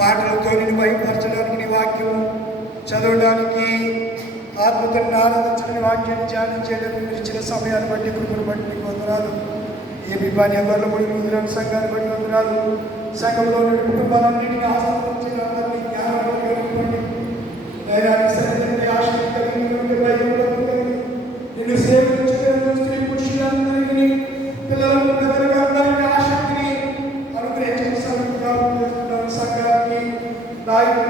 పాటలతో నేను భయపరచడానికి నీ వాక్యం చదవడానికి ఆత్మతో ఆరాధించిన వాక్యాన్ని ధ్యానం చేయడానికి మీరు ఇచ్చిన సమయాన్ని బట్టి కుటుంబం బట్టి మీకు వందనాలు. ఏ పని ఎవరిలో కూడా వందనాలు సంఘాన్ని బట్టి వందనాలు. సంఘంలో కుటుంబాలన్నింటినీ ఆస్వాదించే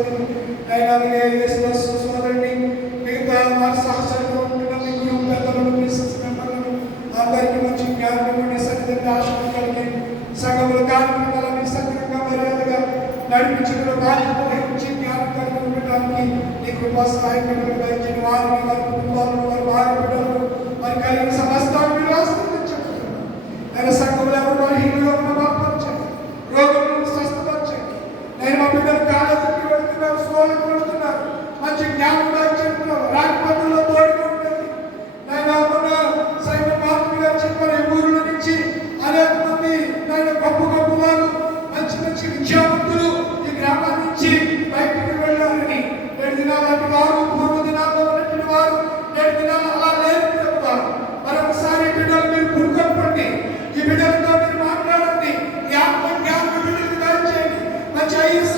చేసుకుని ఆయన వేసిన చూసుకోనండి మిగతా వారి సహచరంగా ఉంటున్న మీరు పెద్దలను విశ్వసిస్తున్నాను అందరికీ మంచి జ్ఞానం స్వస్థపరచండి. నేను మా బిడ్డలు चाहिए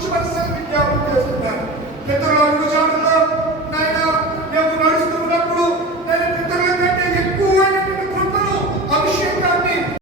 ಮುಖ್ಯಮಂತ್ರಿ ವಿದ್ಯಾಪೀಠದಿಂದ ಎದುರು ಅನುಜಾನಂದ ನಾನು